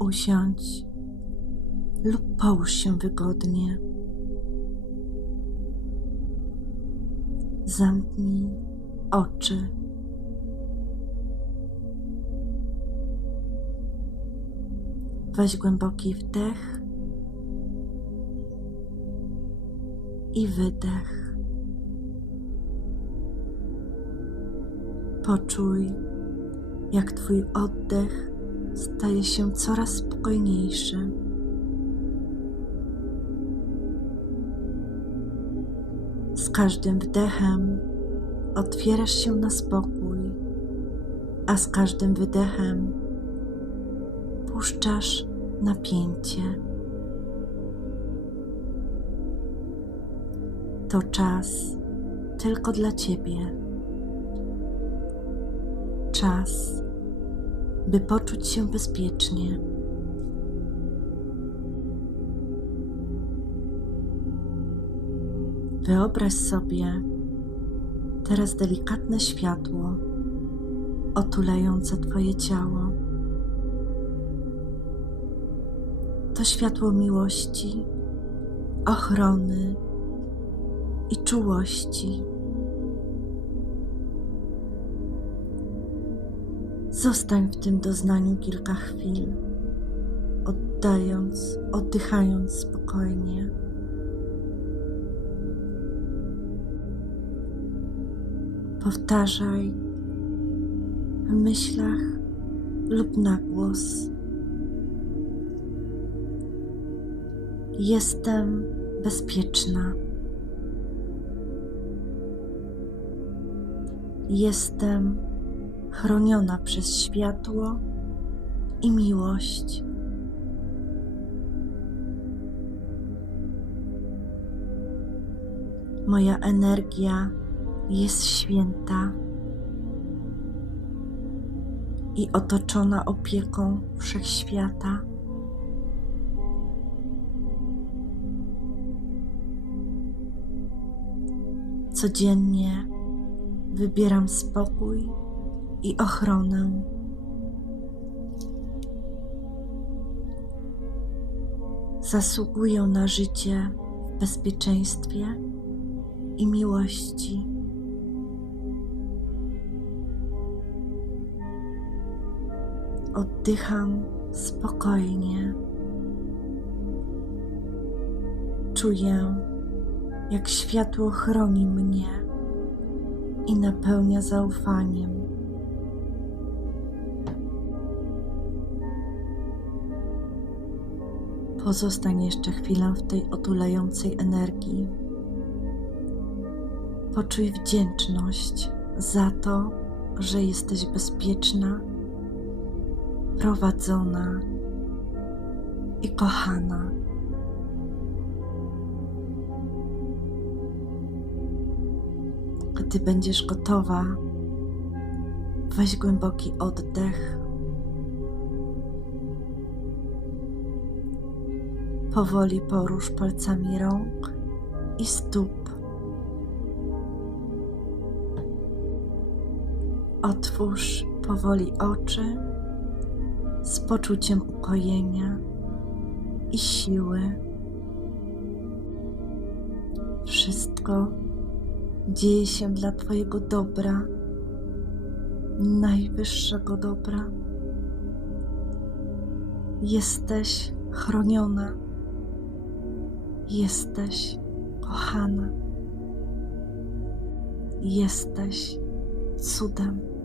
Usiądź lub połóż się wygodnie. Zamknij oczy. Weź głęboki wdech i wydech. Poczuj, jak Twój oddech staje się coraz spokojniejszy. Z każdym wdechem otwierasz się na spokój, a z każdym wydechem puszczasz napięcie. To czas tylko dla Ciebie. Czas, by poczuć się bezpiecznie. Wyobraź sobie teraz delikatne światło otulające Twoje ciało. To światło miłości, ochrony i czułości. Zostań w tym doznaniu kilka chwil, oddając, oddychając spokojnie. Powtarzaj w myślach lub na głos. Jestem bezpieczna. Jestem chroniona przez światło i miłość. Moja energia jest święta i otoczona opieką wszechświata. Codziennie wybieram spokój i ochronę. Zasługuję na życie w bezpieczeństwie i miłości. Oddycham spokojnie. Czuję, jak światło chroni mnie i napełnia zaufaniem. Pozostań jeszcze chwilę w tej otulającej energii. Poczuj wdzięczność za to, że jesteś bezpieczna, prowadzona i kochana. Gdy będziesz gotowa, weź głęboki oddech. Powoli porusz palcami rąk i stóp. Otwórz powoli oczy z poczuciem ukojenia i siły. Wszystko dzieje się dla Twojego dobra, najwyższego dobra. Jesteś chroniona, jesteś kochana, jesteś cudem.